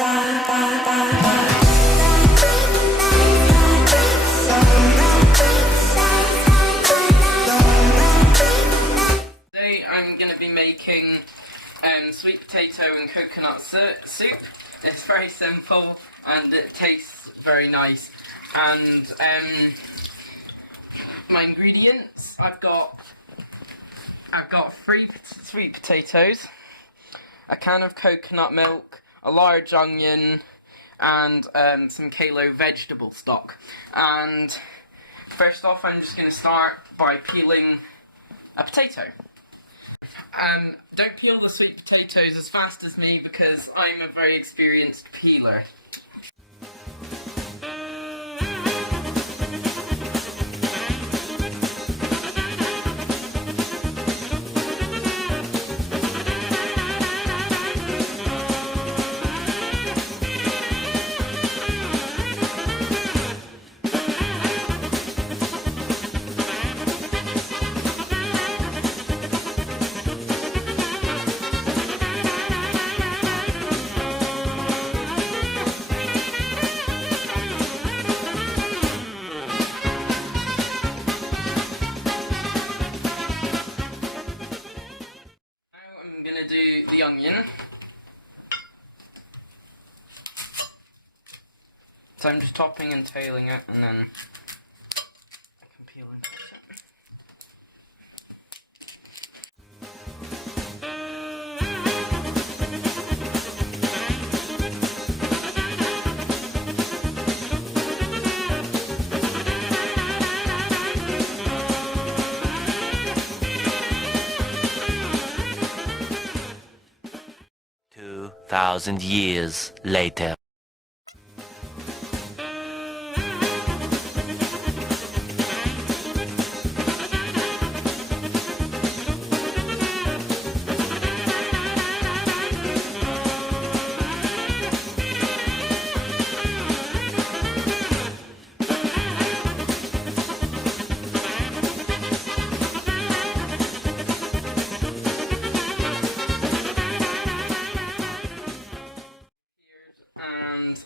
Today I'm going to be making sweet potato and coconut soup. It's very simple and it tastes very nice. And my ingredients, I've got 3 sweet potatoes, a can of coconut milk, a large onion, and some kalo vegetable stock. And first off, I'm just going to start by peeling a potato. Don't peel the sweet potatoes as fast as me because I'm a very experienced peeler. The onion. So I'm just topping and tailing it, and then I can peel and cut it. 2,000 years later.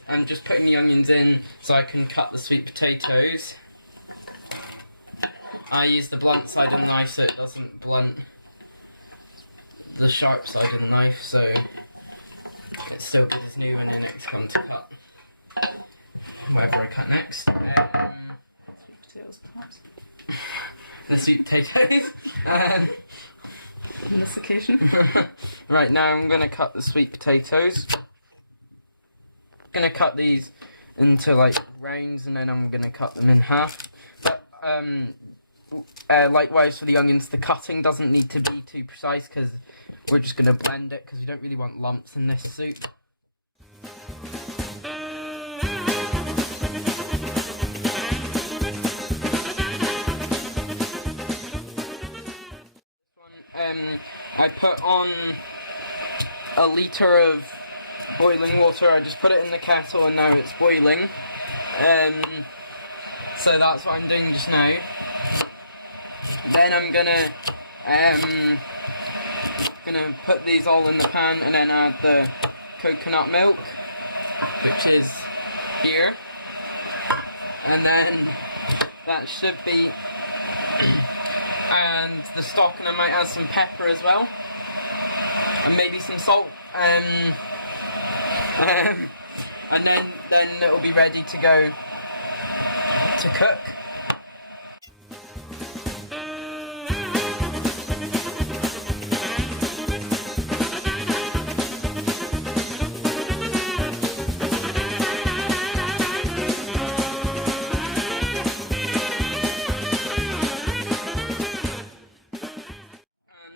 I'm just putting the onions in so I can cut the sweet potatoes. I use the blunt side of the knife so it doesn't blunt the sharp side of the knife, so it's still good as new when the next one to cut. Whatever I cut next. Sweet potatoes, perhaps. The sweet potatoes. On this occasion. Right, now I'm going to cut the sweet potatoes. Gonna cut these into like rounds, and then I'm gonna cut them in half. But likewise for the onions, the cutting doesn't need to be too precise because we're just gonna blend it because we don't really want lumps in this soup. I put on a litre of boiling water. I just put it in the kettle and now it's boiling. So that's what I'm doing just now. Then I'm gonna put these all in the pan and then add the coconut milk, which is here. And then that should be, and the stock, and I might add some pepper as well, and maybe some salt. And then it'll be ready to go to cook.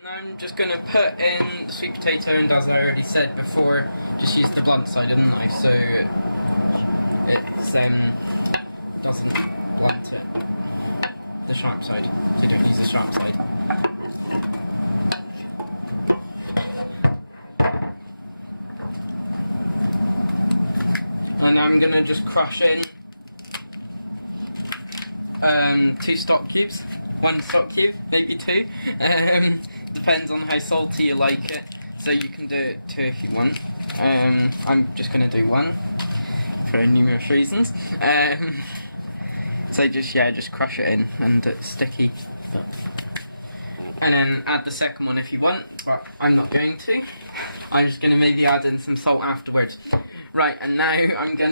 I'm just going to put in the sweet potato, and as I already said before, just use the blunt side of the knife so it doesn't blunt it. The sharp side, so don't use the sharp side. And I'm going to just crush in 2 stock cubes. 1 stock cube, maybe 2. Depends on how salty you like it. So you can do it 2 if you want. I'm just going to do one for numerous reasons. So just crush it in and it's sticky. And then add the second one if you want, but I'm not going to. I'm just going to maybe add in some salt afterwards. Right, and now I'm going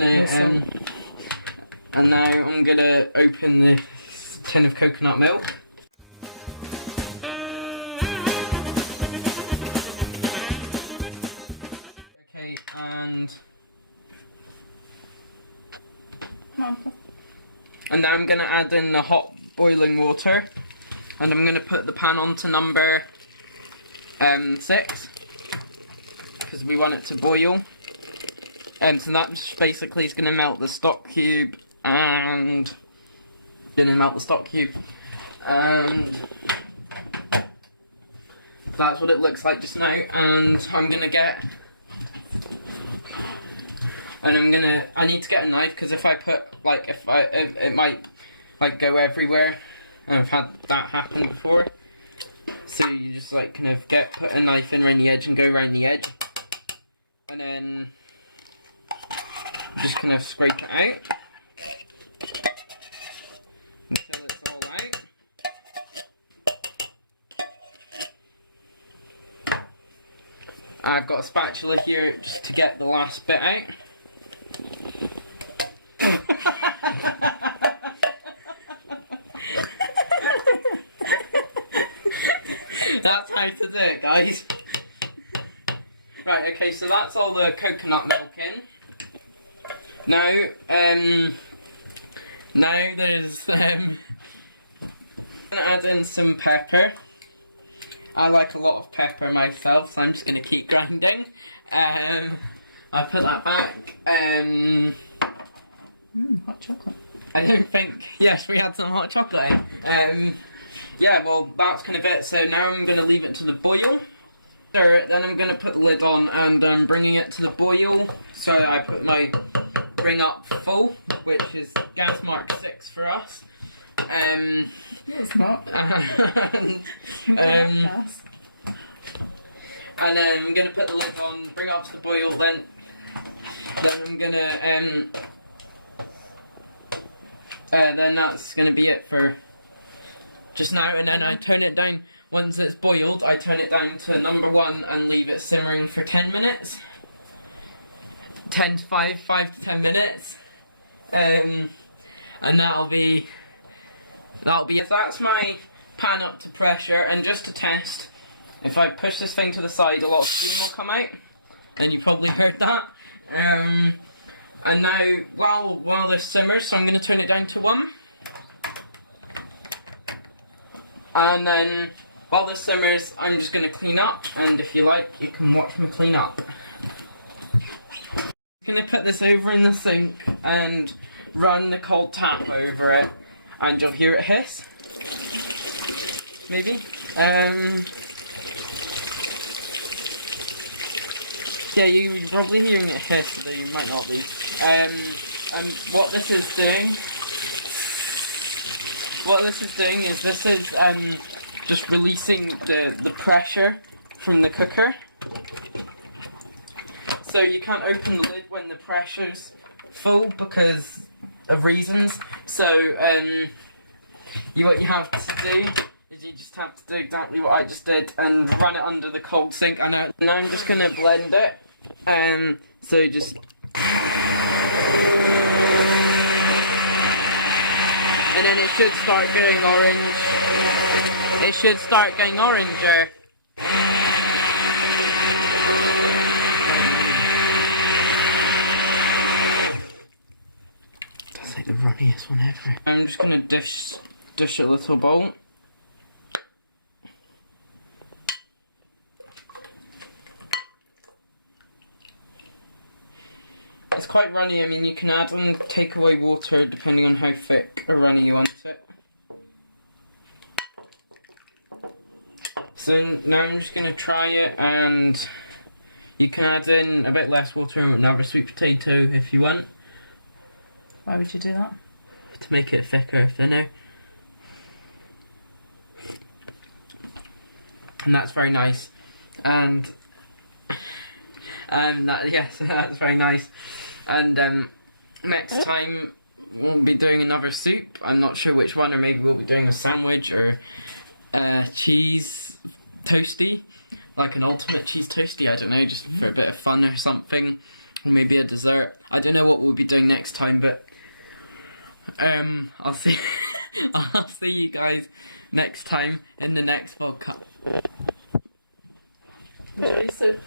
to open this tin of coconut milk. Okay, and now I'm going to add in the hot boiling water. And I'm going to put the pan on to number 6, because we want it to boil. So that just basically is going to melt the stock cube, and that's what it looks like just now. And I need to get a knife, because if I put it might go everywhere. And I've had that happen before. So you just put a knife in around the edge and go around the edge. And then just kind of scrape it out. Until it's all out. I've got a spatula here just to get the last bit out. That's how to do it, guys. Right, okay, so that's all the coconut milk in. Now there's I'm gonna add in some pepper. I like a lot of pepper myself, so I'm just gonna keep grinding. I'll put that back. Hot chocolate. I don't think. Yes, we had some hot chocolate in. Yeah, well, that's kind of it. So now I'm going to leave it to the boil. Then I'm going to put the lid on and I'm bringing it to the boil. So I put my bring up full, which is gas mark 6 for us. No, it's not. And then I'm going to put the lid on, bring up to the boil, then I'm going to, then that's going to be it for just now, and then I turn it down. Once it's boiled, I turn it down to number 1 and leave it simmering for 10 minutes. 5 to 10 minutes. And that'll be it. That's my pan up to pressure, and just to test, if I push this thing to the side, a lot of steam will come out, and you probably heard that. And now, while this simmers, so I'm going to turn it down to 1. And then, while this simmers, I'm just going to clean up, and if you like, you can watch me clean up. I'm going to put this over in the sink and run the cold tap over it, and you'll hear it hiss. Maybe. Yeah, you're probably hearing it hiss, though you might not be. And what this is doing is just releasing the pressure from the cooker. So you can't open the lid when the pressure's full because of reasons. So what you have to do is you just have to do exactly what I just did and run it under the cold sink. And now I'm just going to blend it. So just... And then it should start going orange. It should start getting oranger. That's like the runniest one ever. I'm just gonna dish a little bowl. It's quite runny. I mean, you can add and take away water depending on how thick or runny you want it. So now I'm just going to try it, and you can add in a bit less water and another sweet potato if you want. Why would you do that? To make it thicker or thinner. And that's very nice. And Yes, that's very nice. And next time we'll be doing another soup. I'm not sure which one, or maybe we'll be doing a sandwich or cheese toasty, like an ultimate cheese toasty. I don't know, just for a bit of fun or something, or maybe a dessert. I don't know what we'll be doing next time, but I'll see. I'll see you guys next time in the next podcast. Enjoy your soup.